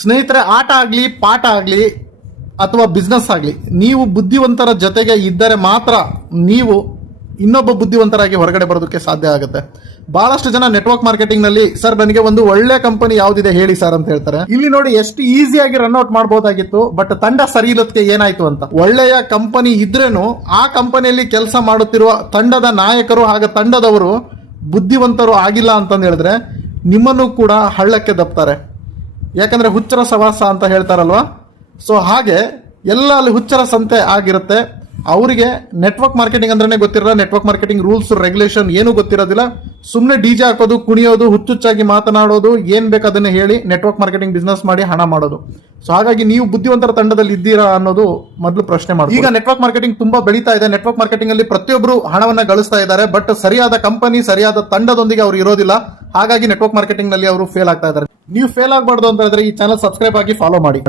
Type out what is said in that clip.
ಸ್ನೇಹಿತರೆ, ಆಟ ಆಗಲಿ, ಪಾಠ ಆಗಲಿ ಅಥವಾ ಬಿಸ್ನೆಸ್ ಆಗಲಿ, ನೀವು ಬುದ್ಧಿವಂತರ ಜೊತೆಗೆ ಇದ್ದರೆ ಮಾತ್ರ ನೀವು ಇನ್ನೊಬ್ಬ ಬುದ್ಧಿವಂತರಾಗಿ ಹೊರಗಡೆ ಬರೋದಕ್ಕೆ ಸಾಧ್ಯ ಆಗುತ್ತೆ. ಬಹಳಷ್ಟು ಜನ ನೆಟ್ವರ್ಕ್ ಮಾರ್ಕೆಟಿಂಗ್ ನಲ್ಲಿ ಸರ್ ನನಗೆ ಒಂದು ಒಳ್ಳೆ ಕಂಪನಿ ಯಾವ್ದಿದೆ ಹೇಳಿ ಸರ್ ಅಂತ ಹೇಳ್ತಾರೆ. ಇಲ್ಲಿ ನೋಡಿ ಎಷ್ಟು ಈಸಿಯಾಗಿ ರನ್ ಔಟ್ ಮಾಡಬಹುದಾಗಿತ್ತು, ಬಟ್ ತಂಡ ಸರಿ ಇಲ್ಲದಕ್ಕೆ ಏನಾಯ್ತು ಅಂತ. ಒಳ್ಳೆಯ ಕಂಪನಿ ಇದ್ರೇನು ಆ ಕಂಪನಿಯಲ್ಲಿ ಕೆಲಸ ಮಾಡುತ್ತಿರುವ ತಂಡದ ನಾಯಕರು ಹಾಗೂ ತಂಡದವರು ಬುದ್ಧಿವಂತರು ಆಗಿಲ್ಲ ಅಂತಂದು ಹೇಳಿದ್ರೆ ನಿಮ್ಮನ್ನು ಕೂಡ ಹಳ್ಳಕ್ಕೆ ದಬ್ತಾರೆ. ಯಾಕಂದ್ರೆ ಹುಚ್ಚರ ಸವಾಸ ಅಂತ ಹೇಳ್ತಾರಲ್ವಾ, ಸೊ ಹಾಗೆ ಎಲ್ಲ ಅಲ್ಲಿ ಹುಚ್ಚರ ಸಂತೆ ಆಗಿರುತ್ತೆ. ಅವರಿಗೆ ನೆಟ್ವರ್ಕ್ ಮಾರ್ಕೆಟಿಂಗ್ ಅಂದ್ರೆ ಗೊತ್ತಿರಲ್ಲ, ನೆಟ್ವರ್ಕ್ ಮಾರ್ಕೆಟಿಂಗ್ ರೂಲ್ಸ್ ರೆಗ್ಯುಲೇಷನ್ ಏನು ಗೊತ್ತಿರೋದಿಲ್ಲ. ಸುಮ್ಮನೆ ಡಿಜೆ ಹಾಕೋದು, ಕುಣಿಯೋದು, ಹುಚ್ಚುಚ್ಚಾಗಿ ಮಾತನಾಡೋದು, ಏನ್ ಬೇಕು ಅದನ್ನ ಹೇಳಿ ನೆಟ್ವರ್ಕ್ ಮಾರ್ಕೆಟಿಂಗ್ ಬಿಸ್ನೆಸ್ ಮಾಡಿ ಹಣ ಮಾಡೋದು. ಸೊ ಹಾಗಾಗಿ ನೀವು ಬುದ್ಧಿವಂತರ ತಂಡದಲ್ಲಿ ಇದ್ದೀರಾ ಅನ್ನೋದು ಮೊದಲು ಪ್ರಶ್ನೆ ಮಾಡಿ. ಈಗ ನೆಟ್ವರ್ಕ್ ಮಾರ್ಕೆಟಿಂಗ್ ತುಂಬಾ ಬೆಳೀತಾ ಇದೆ. ನೆಟ್ವರ್ಕ್ ಮಾರ್ಕೆಟಿಂಗ್ ಅಲ್ಲಿ ಪ್ರತಿಯೊಬ್ಬರು ಹಣವನ್ನ ಗಳಿಸ್ತಾ ಇದ್ದಾರೆ, ಬಟ್ ಸರಿಯಾದ ಕಂಪನಿ, ಸರಿಯಾದ ತಂಡದೊಂದಿಗೆ ಅವರು ಇರೋದಿಲ್ಲ. ಹಾಗಾಗಿ ನೆಟ್ವರ್ಕ್ ಮಾರ್ಕೆಟಿಂಗ್ ನಲ್ಲಿ ಅವರು ಫೇಲ್ ಆಗ್ತಾ ಇದ್ದಾರೆ. ನೀವು ಫೇಲ್ ಆಗಬಾರ್ದು ಅಂತ ಹೇಳಿದ್ರೆ ಈ ಚಾನಲ್ ಸಬ್ಸ್ಕ್ರೈಬ್ ಆಗಿ ಫಾಲೋ ಮಾಡಿ.